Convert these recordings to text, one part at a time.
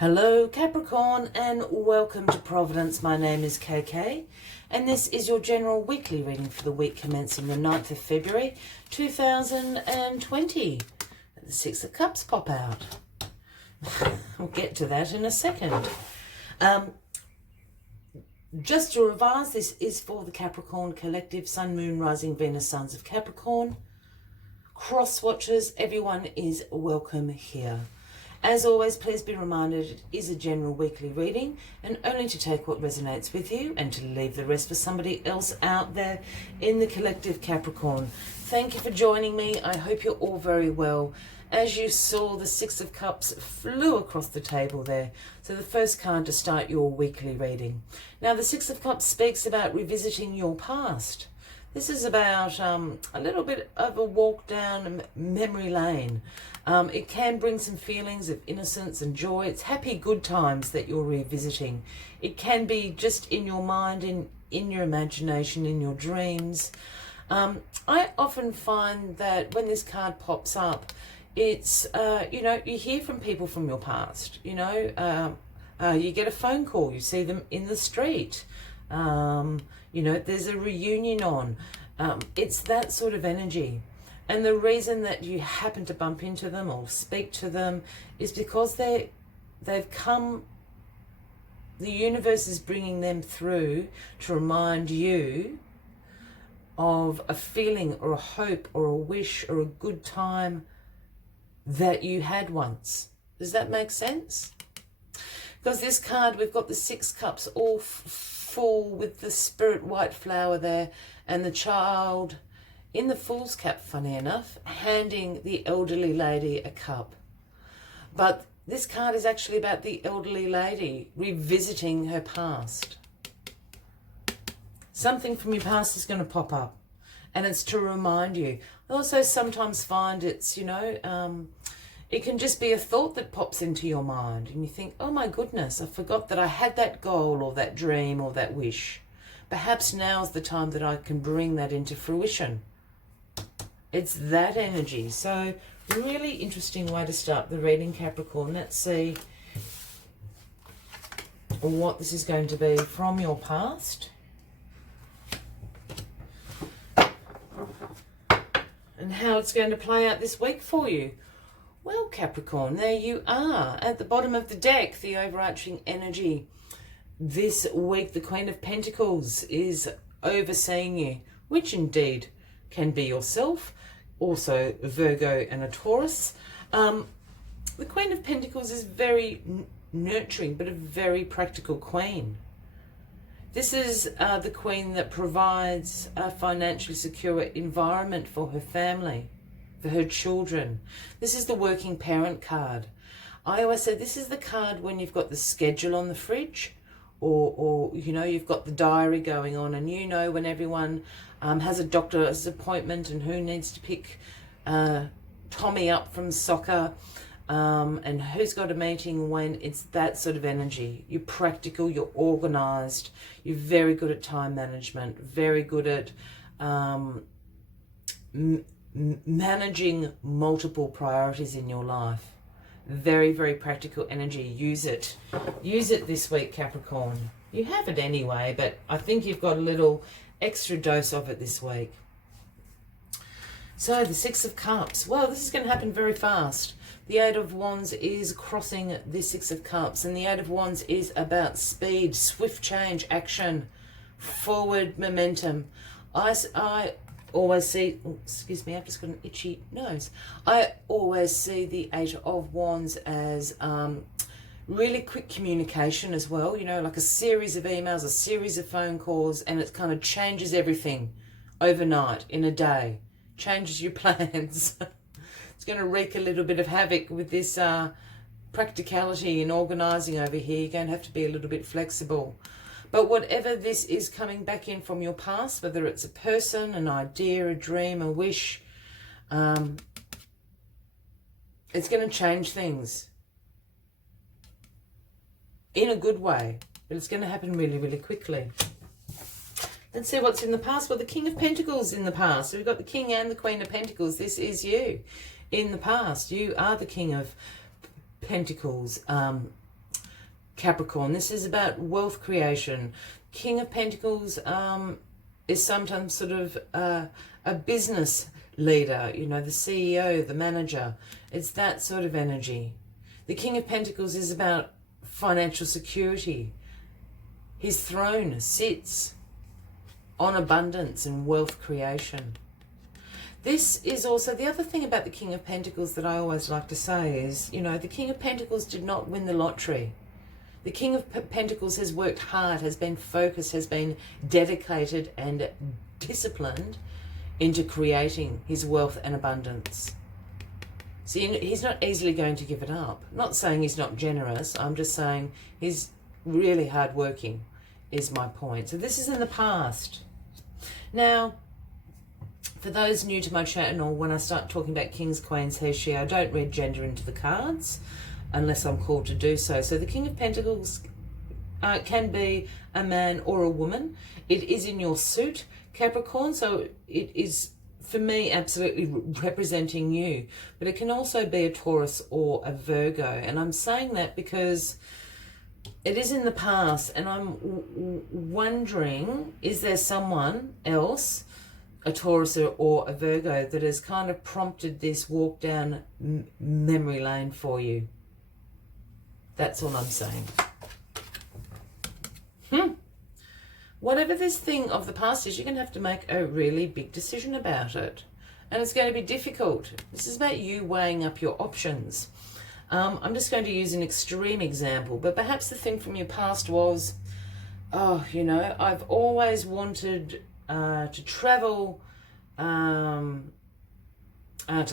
Hello Capricorn and welcome to Providence. My name is KK and this is your general weekly reading for the week commencing the 9th of February 2020. The Six of Cups pop out. We'll get to that in a second. Just to revise, this is for the Capricorn collective, Sun, Moon, Rising, Venus, Sons of Capricorn. Cross watchers, everyone is welcome here. As always, please be reminded it is a general weekly reading and only to take what resonates with you and to leave the rest for somebody else out there in the collective Capricorn. Thank you for joining me. I hope you're all very well. As you saw, the Six of Cups flew across the table there. So the first card to start your weekly reading. Now, the Six of Cups speaks about revisiting your past. This is about a little bit of a walk down memory lane. It can bring some feelings of innocence and joy. It's happy, good times that you're revisiting. It can be just in your mind, in your imagination, in your dreams. I often find that when this card pops up, it's, you hear from people from your past. You get a phone call, you see them in the street. There's a reunion on. It's that sort of energy. And the reason that you happen to bump into them or speak to them is because they've come, the universe is bringing them through to remind you of a feeling or a hope or a wish or a good time that you had once. Does that make sense? Because this card, we've got the Six Cups all full with the spirit white flower there and the child in the Fool's cap, funny enough, handing the elderly lady a cup. But this card is actually about the elderly lady revisiting her past. Something from your past is going to pop up and it's to remind you. I also sometimes find it's, it can just be a thought that pops into your mind and you think, oh my goodness, I forgot that I had that goal or that dream or that wish. Perhaps now's the time that I can bring that into fruition. It's that energy. So really interesting way to start the reading, Capricorn. Let's see what this is going to be from your past. And how it's going to play out this week for you. Well, Capricorn, there you are. At the bottom of the deck, the overarching energy. This week, the Queen of Pentacles is overseeing you, which indeed can be yourself, also Virgo and a Taurus. The Queen of Pentacles is very nurturing, but a very practical queen. This is the queen that provides a financially secure environment for her family, for her children. This is the working parent card. I always say this is the card when you've got the schedule on the fridge or you've got the diary going on and when everyone has a doctor's appointment and who needs to pick Tommy up from soccer and who's got a meeting when. It's that sort of energy. You're practical, you're organised, you're very good at time management, very good at managing multiple priorities in your life. Very, very practical energy. Use it. Use it this week, Capricorn. You have it anyway, but I think you've got a little extra dose of it this week. So the Six of Cups. Well, this is going to happen very fast. The Eight of Wands is crossing the Six of Cups, and the Eight of Wands is about speed, swift change, action, forward momentum. I always see, excuse me, I've just got an itchy nose. I always see the Eight of Wands as really quick communication as well, like a series of emails, a series of phone calls, and it kind of changes everything overnight, in a day. Changes your plans. It's going to wreak a little bit of havoc with this practicality and organising over here. You're going to have to be a little bit flexible. But whatever this is coming back in from your past, whether it's a person, an idea, a dream, a wish, it's going to change things in a good way. But it's going to happen really, really quickly. Let's see what's in the past. Well, the King of Pentacles in the past. So we've got the King and the Queen of Pentacles. This is you in the past. You are the King of Pentacles. Capricorn. This is about wealth creation. King of Pentacles is sometimes sort of a business leader, you know, the CEO, the manager. It's that sort of energy. The King of Pentacles is about financial security. His throne sits on abundance and wealth creation. This is also the other thing about the King of Pentacles that I always like to say is, you know, the King of Pentacles did not win the lottery. The King of Pentacles has worked hard, has been focused, has been dedicated and disciplined into creating his wealth and abundance. See, he's not easily going to give it up. Not saying he's not generous. I'm just saying he's really hardworking is my point. So this is in the past. Now, for those new to my channel, when I start talking about kings, queens, he, she, I don't read gender into the cards unless I'm called to do so. So the King of Pentacles can be a man or a woman. It is in your suit, Capricorn, so it is, for me, absolutely representing you. But it can also be a Taurus or a Virgo. And I'm saying that because it is in the past, and I'm wondering, is there someone else, a Taurus or a Virgo, that has kind of prompted this walk down memory lane for you? That's all I'm saying. Whatever this thing of the past is, you're going to have to make a really big decision about it. And it's going to be difficult. This is about you weighing up your options. I'm just going to use an extreme example, but perhaps the thing from your past was, oh, you know, I've always wanted to travel to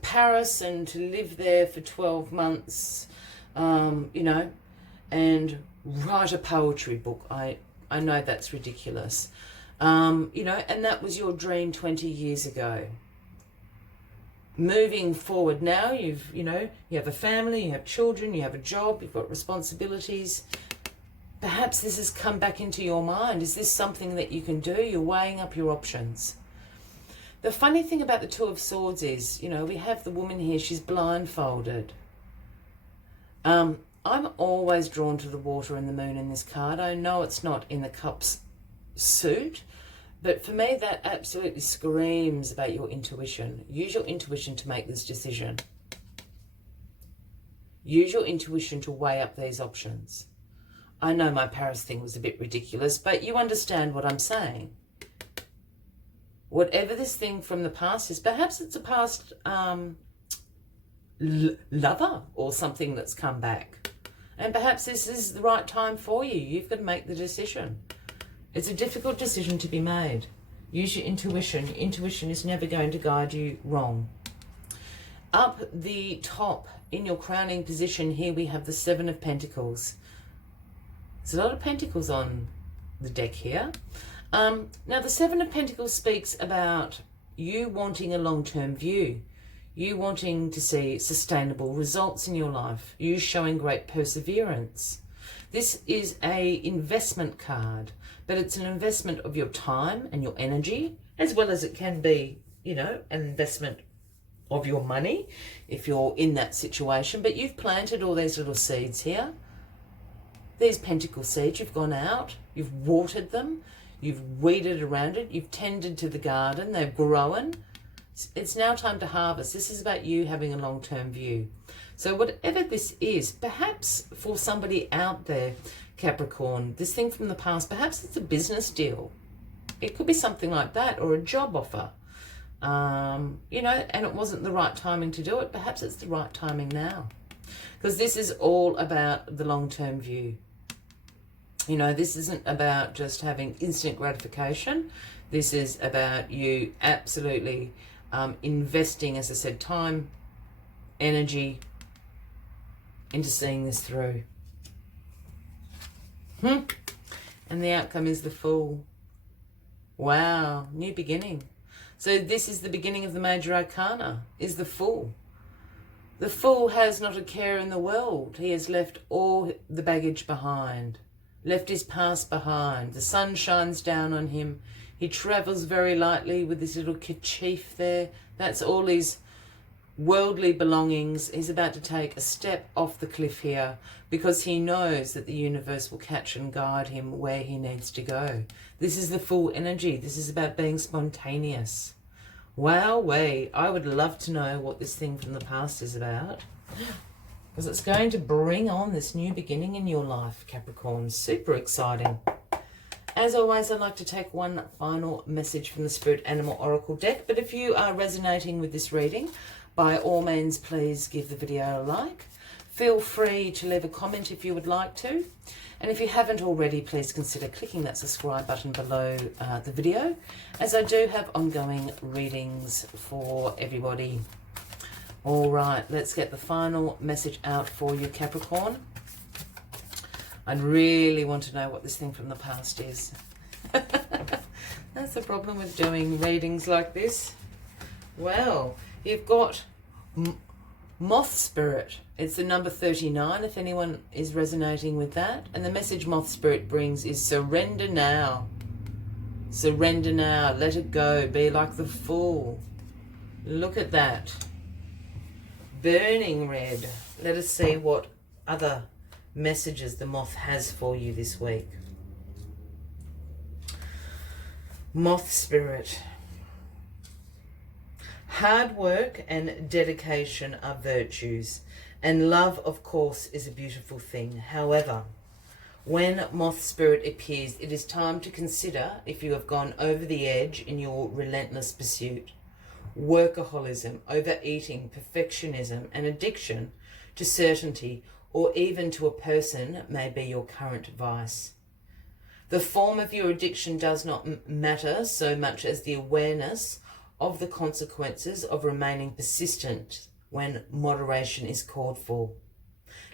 Paris and to live there for 12 months, you know, and write a poetry book. I know that's ridiculous, you know, and that was your dream 20 years ago. Moving forward now, you have a family, you have children, you have a job, you've got responsibilities. Perhaps this has come back into your mind. Is this something that you can do? You're weighing up your options. The funny thing about the Two of Swords is, you know, we have the woman here, she's blindfolded. I'm always drawn to the water and the moon in this card. I know it's not in the Cups suit, but for me that absolutely screams about your intuition. Use your intuition to make this decision. Use your intuition to weigh up these options. I know my Paris thing was a bit ridiculous, but you understand what I'm saying. Whatever this thing from the past is, perhaps it's a past lover or something that's come back. And perhaps this is the right time for you. You've got to make the decision. It's a difficult decision to be made. Use your intuition. Your intuition is never going to guide you wrong. Up the top in your crowning position here we have the Seven of Pentacles. There's a lot of pentacles on the deck here. Now the Seven of Pentacles speaks about you wanting a long-term view. You wanting to see sustainable results in your life. You showing great perseverance. This is an investment card, but it's an investment of your time and your energy, as well as it can be, you know, an investment of your money if you're in that situation. But you've planted all these little seeds here. These pentacle seeds, you've gone out, you've watered them, you've weeded around it, you've tended to the garden, they've grown. It's now time to harvest. This is about you having a long-term view. So whatever this is, perhaps for somebody out there, Capricorn, this thing from the past, perhaps it's a business deal. It could be something like that, or a job offer. You know, and it wasn't the right timing to do it. Perhaps it's the right timing now. Because this is all about the long-term view. You know, this isn't about just having instant gratification. This is about you absolutely investing, as I said, time, energy into seeing this through. And the outcome is the Fool. Wow, new beginning. So this is the beginning of the major arcana, is the Fool. The Fool has not a care in the world. He has left all the baggage behind, left his past behind. The sun shines down on him. He travels very lightly with his little kerchief there. That's all he's worldly belongings. He's about to take a step off the cliff here because he knows that the universe will catch and guide him where he needs to go. This is the full energy. This is about being spontaneous. Wowee, I would love to know what this thing from the past is about, because it's going to bring on this new beginning in your life, Capricorn. Super exciting. As always, I'd like to take one final message from the Spirit Animal Oracle deck, but if you are resonating with this reading, by all means, please give the video a like. Feel free to leave a comment if you would like to. And if you haven't already, please consider clicking that subscribe button below the video, as I do have ongoing readings for everybody. All right, let's get the final message out for you, Capricorn. I really want to know what this thing from the past is. That's the problem with doing readings like this. Well, you've got Moth Spirit. It's the number 39, if anyone is resonating with that. And the message Moth Spirit brings is surrender now. Surrender now. Let it go. Be like the fool. Look at that. Burning red. Let us see what other messages the moth has for you this week. Moth Spirit. Hard work and dedication are virtues, and love, of course, is a beautiful thing. However, when Moth Spirit appears, it is time to consider if you have gone over the edge in your relentless pursuit. Workaholism, overeating, perfectionism, and addiction to certainty or even to a person may be your current vice. The form of your addiction does not matter so much as the awareness of the consequences of remaining persistent when moderation is called for.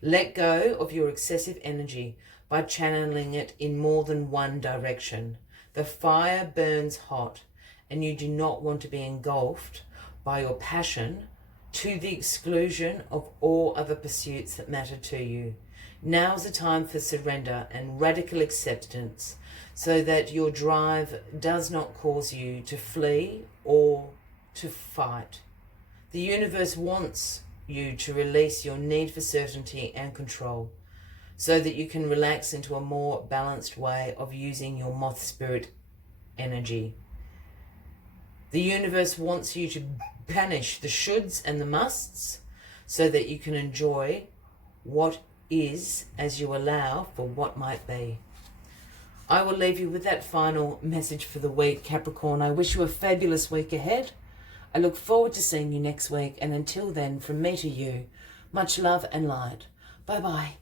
Let go of your excessive energy by channeling it in more than one direction. The fire burns hot, and you do not want to be engulfed by your passion to the exclusion of all other pursuits that matter to you. Now is the time for surrender and radical acceptance, so that your drive does not cause you to flee or to fight. The universe wants you to release your need for certainty and control, so that you can relax into a more balanced way of using your Moth Spirit energy. The universe wants you to banish the shoulds and the musts, so that you can enjoy what is as you allow for what might be. I will leave you with that final message for the week, Capricorn. I wish you a fabulous week ahead. I look forward to seeing you next week, and until then, from me to you, much love and light. Bye-bye.